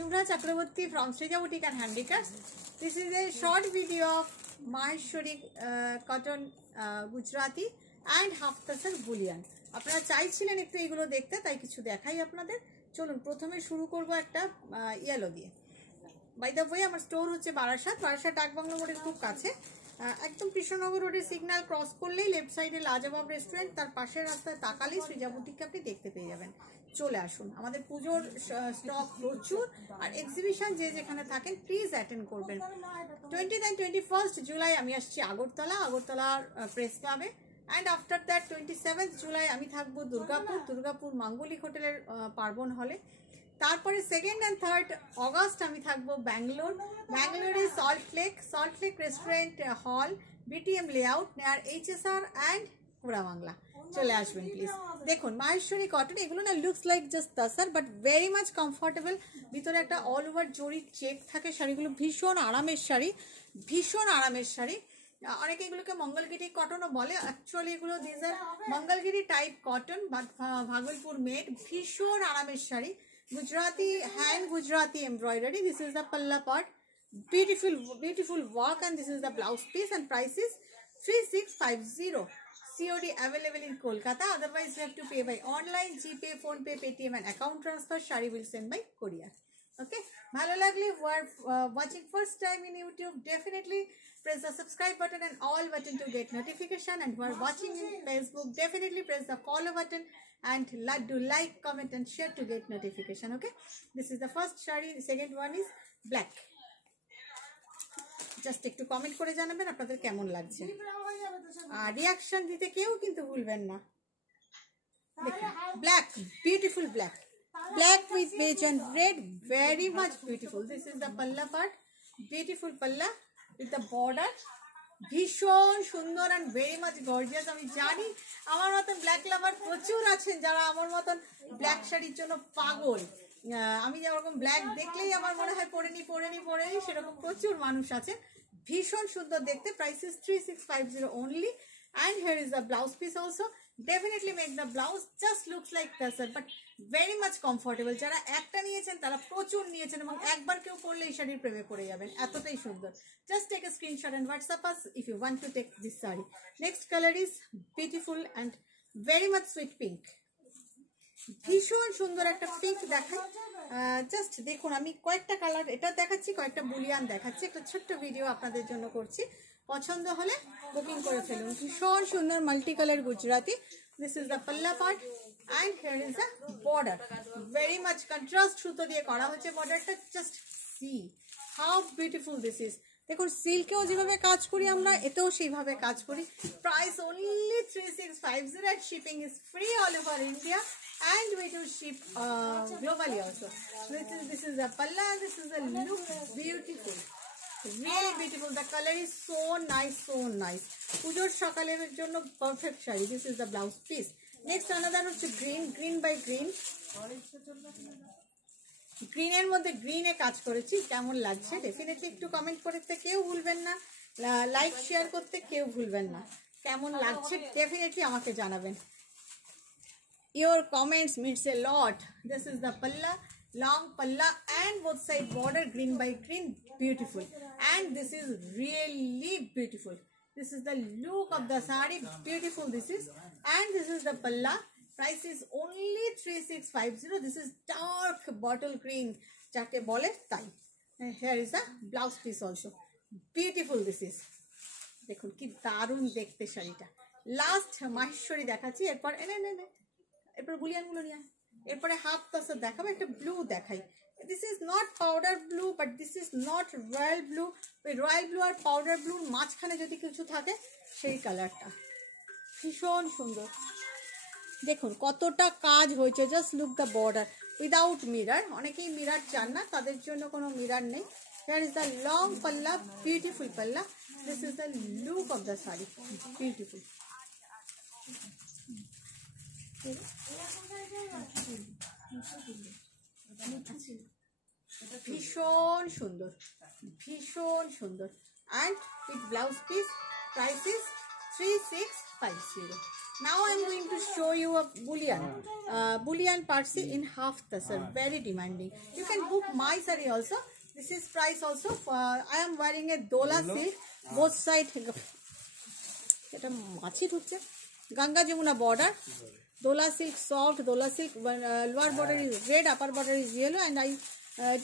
Shubhra Chakraborty from Srija Boutique and Handicrafts. This is a short video of Maheshwari cotton Gujarati and half tasar bullion. আপনারা চাইছিলেন একটু এগুলো দেখতে, তাই কিছু দেখাই আপনাদের। চলুন প্রথমে শুরু করব একটা ইয়েলো দিয়ে। বাই দ্য ওয়ে আমার স্টোর হচ্ছে বারাসাত ডাকবাংলো মোড়ের খুব কাছে, একদম কৃষ্ণনগর রোডের সিগন্যাল ক্রস করলেই লেফট সাইডে লাজবাব রেস্টুরেন্ট, তার পাশের রাস্তায় তাকালেই সৃজা বুটিককে আপনি দেখতে পেয়ে যাবেন। চলে আসুন, আমাদের পুজোর স্টক প্রচুর, আর এক্সিবিশন যে যেখানে থাকেন প্লিজ অ্যাটেন্ড করবেন। 20th and 21st জুলাই আমি আসছি আগরতলার প্রেস ক্লাবে, and after that 27th July আমি থাকবো দুর্গাপুর মাঙ্গলিক হোটেলের পার্বণ হলে। তারপরে 2nd and 3rd অগস্ট আমি থাকবো ব্যাঙ্গালোরে সল্ট লেক রেস্টুরেন্ট হল, বিটিএম লেআউট নেয়ার HSR অ্যান্ড কোরা বাংলা। চলে আসবেন প্লিজ। দেখুন মাহেশ্বরী কটন, এগুলো না looks like just তাসার but very much comfortable. ভিতরে একটা অল ওভার জরি চেক থাকে, শাড়িগুলো ভীষণ আরামের শাড়ি। অনেকে এগুলোকে মঙ্গলগিরি কটনও বলে, অ্যাকচুয়ালি এগুলো this are Mangalagiri type cotton but Bhagalpur made, ভীষণ আরামের sari. Gujarati embroidery. This is the palla part, beautiful work, and this is the blouse piece, and price is 3650. COD available in Kolkata, otherwise you have to pay by online, GPay, PhonePe, Paytm and account transfer. Shari will send by courier. Okay, bhalo lagle who are watching first time in YouTube, definitely press the subscribe button and all button to get notification, and who are watching in Facebook, definitely press the follow button and do like, comment and share to get notification. Okay, this is the first shari. Second one is black. Just একটু comment করে জানাবেন আপনাদের কেমন লাগছে, আর reaction দিতে কেউ কিন্তু ভুলবেন না। দেখুন black, beautiful black with beige and red, very much beautiful. This is the palla part, beautiful palla with the border, ভীষণ সুন্দর and very much gorgeous. আমি জানি আমার মতন ব্ল্যাক লাভার প্রচুর আছেন যারা আমার মতন ব্ল্যাক শাড়ির জন্য পাগল। আমি যেরকম ব্ল্যাক দেখলেই আমার মনে হয় পরে নি সেরকম প্রচুর মানুষ আছে। ভীষণ সুন্দর দেখতে। Price is 3650 only, and here is the blouse piece also. Definitely make the blouse just looks like tassar but very much comfortable. যারা একটা নিয়েছেন তারা প্রচুর নিয়েছেন এবং একবার কেউ পরলে এই শাড়ির প্রেমে পড়ে যাবেন, এতটাই সুন্দর। Just take a screenshot and WhatsApp us if you want to take this saree. Next color is beautiful and very much sweet pink. ভীষণ সুন্দর একটা পিঙ্ক দেখাই। জাস্ট দেখুন আমি কয়েকটা কালার এটা দেখাচ্ছি, কয়েকটা বুলিয়ান দেখাচ্ছি, একটা ছোট্ট ভিডিও আপনাদের জন্য করছি। পছন্দ হলে বুকিং করে ফেলুন। ভীষণ সুন্দর multi colour Gujarati. This is the পাল্লা part and here is the border, very much contrast সুতো দিয়ে করা হচ্ছে বর্ডারটা। Just see how beautiful this is. দেখুন সিল্কেও যেভাবে কাজ করি আমরা, এতেও সেইভাবে কাজ করি। Price only 3650 and shipping is free all over India, and we do ship globally also. This is the palla, this is the look, beautiful, really beautiful. The color is so nice. পুজোর সকালের জন্য perfect sari. This is the blouse piece. Next another হচ্ছে green by green. গ্রিনের মধ্যে গ্রিনে কাজ করেছি, কেমন লাগছে ডেফিনেটলি একটু কমেন্ট করতে কেউ ভুলবেন না, লাইক শেয়ার করতে কেউ ভুলবেন না। কেমন লাগছে ডেফিনেটলি আমাকে জানাবেন। Your comments means a lot. This is the palla, long palla and both side border green by green, beautiful, and this is really beautiful. This is the look of the saree, beautiful this is, and this is the palla. Price is only 3650. This is dark bottle green, যাকে বলে তাই। Here is the blouse piece also, beautiful this is. দেখুন কি দারুণ দেখতে শাড়িটা। Last Maheshwari দেখাচ্ছি, এরপর বুলিয়ানগুলো নিয়ে এরপরে হাফ তাসার দেখাবো। একটা ব্লু দেখাই। This is not powder blue but this is not royal blue. ওই রয়্যাল ব্লু আর পাউডার ব্লুর মাঝখানে যদি কিছু থাকে সেই কালারটা ভীষণ সুন্দর। দেখুন কতটা কাজ হয়েছে, just look the border without mirror. অনেকেই মিরার চান না, তাদের জন্য কোনো মিরার নেই। Here is the long palla, beautiful palla. This is the look of the saree, beautiful. ভীষণ সুন্দর and with blouse piece. Price is 3650. Now I am going to show you a bullion Parsi in half tasar, very demanding. You can book my saree also. This is price also. I am wearing a dola silk, both side. এটা মাছি ঢুকছে Ganga Jamuna border, dola silk, soft dola silk. Lower border is red, upper border is yellow, and I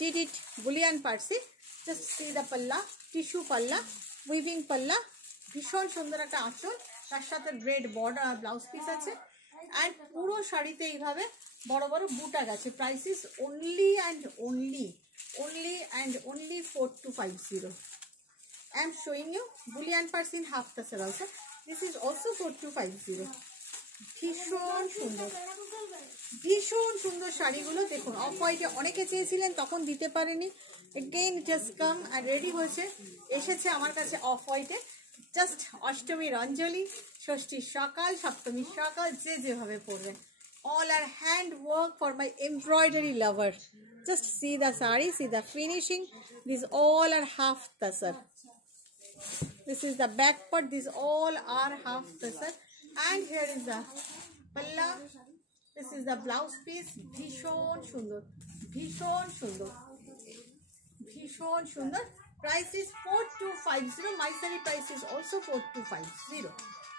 did it bullion Parsi. Just see the palla, tissue palla, weaving palla. ভীষণ সুন্দর একটা আঁচল, তার সাথে red border blouse piece আছে, and পুরো শাড়িতে এইভাবে বড় বড় বুটা গেছে। Price is only and only 4250. I am showing you bullion Parsi in half tasar also. This is also 4250. ভীষণ সুন্দর, ভীষণ সুন্দর শাড়িগুলো দেখুন। অফ হোয়াইটে অনেকে চেয়েছিলেন, তখন দিতে পারেনি। Again it has come already হয়েছে, এসেছে আমার কাছে অফ হোয়াইটে। জাস্ট অষ্টমীর অঞ্জলি, ষষ্ঠীর সকাল, সপ্তমীর সকাল, যে যেভাবে পরবেন। All are hand work for my embroidery lover. Just see the saree, see the finishing. These all are half tasar. This is the back part. These all are half tasar. And here is the palla. This is the blouse piece. ভীষণ সুন্দর, ভীষণ সুন্দর, ভীষণ সুন্দর। Price is 4250. My saree price is also 4250.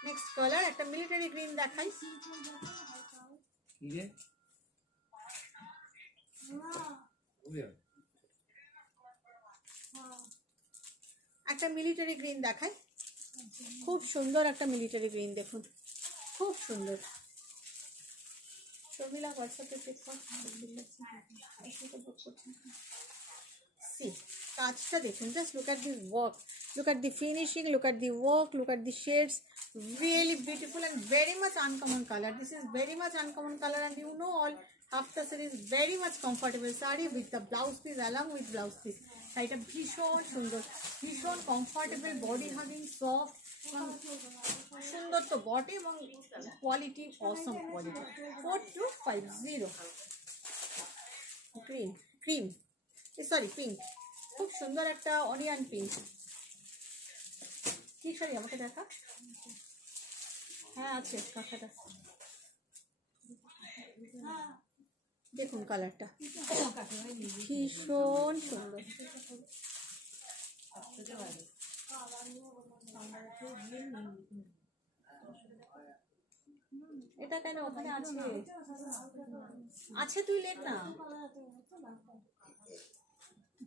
Next color, একটা military green দেখাই। একটা military green দেখাই, খুব সুন্দর একটা মিলিটারি গ্রিন দেখুন, খুব সুন্দর। শর্মিলা হোয়াটসঅ্যাপে চেক কর। See, কাজটা দেখুন, just look at this work, look at the finishing, look at the work, look at the shades. Really beautiful and very much uncommon color. This is very much uncommon color, and you know all half tasar is very much comfortable saree with the blouse piece, along with blouse piece. শাড়িটা ভীষণ সুন্দর, ভীষণ comfortable, body hugging, soft, সুন্দর তো বটে, এবং quality awesome quality. 4250। Green, cream, sorry pink, খুব সুন্দর একটা অনিয়ন পিঙ্ক। কি শাড়ি আমাকে দেখা? হ্যাঁ আছে কাকাটা, দেখুন কালারটা ভীষণ সুন্দর। এটা কেন ওখানে আছে? আছে, তুই লেখ না।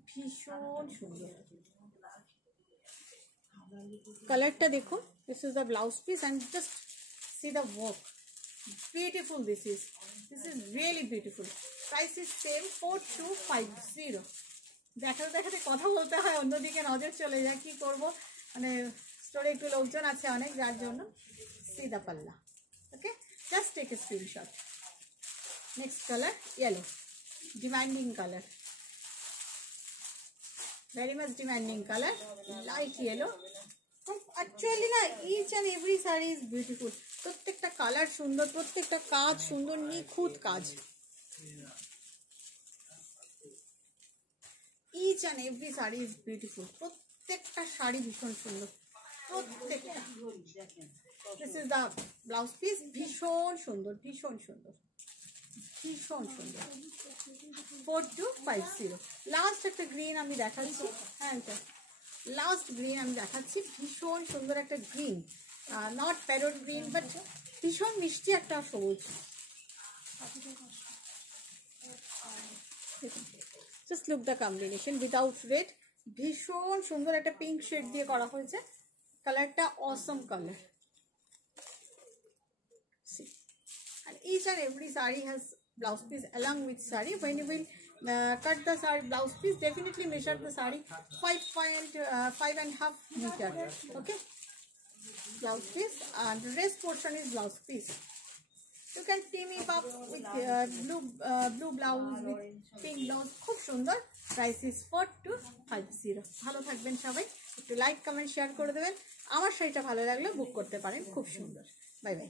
ভীষণ সুন্দর কালারটা দেখুন। This is the blouse piece, and just see the work. Beautiful this is really beautiful. Price is same 4250. দেখাতে দেখাতে কথা বলতে হয়, অন্যদিকে নজর চলে যায়, কি করব, মানে স্টোরে একটু লোকজন আছে অনেক, যার জন্য। See the palla. Okay, just take a screenshot. Next color, yellow, demanding color, very much demanding color, light yellow. Actually না, each and every saree is beautiful. প্রত্যেকটা কালার সুন্দর, প্রত্যেকটা কাজ সুন্দর, নিখুঁত কাজ। each and every saree is beautiful. প্রত্যেকটা শাড়ি ভীষণ সুন্দর, প্রত্যেকটা। This is the blouse piece. ভীষণ সুন্দর, ভীষণ সুন্দর, ভীষণ সুন্দর। 4250। লাস্ট একটা গ্রিন আমি দেখাচ্ছি। হ্যাঁ, লাস্ট গ্রিন আমি দেখাচ্ছি, ভীষণ সুন্দর একটা green, not parrot green, but ভীষণ মিষ্টি একটা সবুজ। Just look the combination without red, ভীষণ সুন্দর একটা পিঙ্ক শেড দিয়ে করা হয়েছে। কালারটা অসম colour. And each and every saree has blouse piece along with saree. When you will cut the saree blouse piece, definitely measure the saree 5.5 meter. Okay, blouse piece, and the rest portion is blouse piece. You can team it up with blue blouse with pink blouse. খুব সুন্দর। Price is 4250. ভালো থাকবেন সবাই, একটু like comment share করে দেবেন। আমার শাড়িটা ভালো লাগলে বুক করতে পারেন, খুব সুন্দর। Bye bye.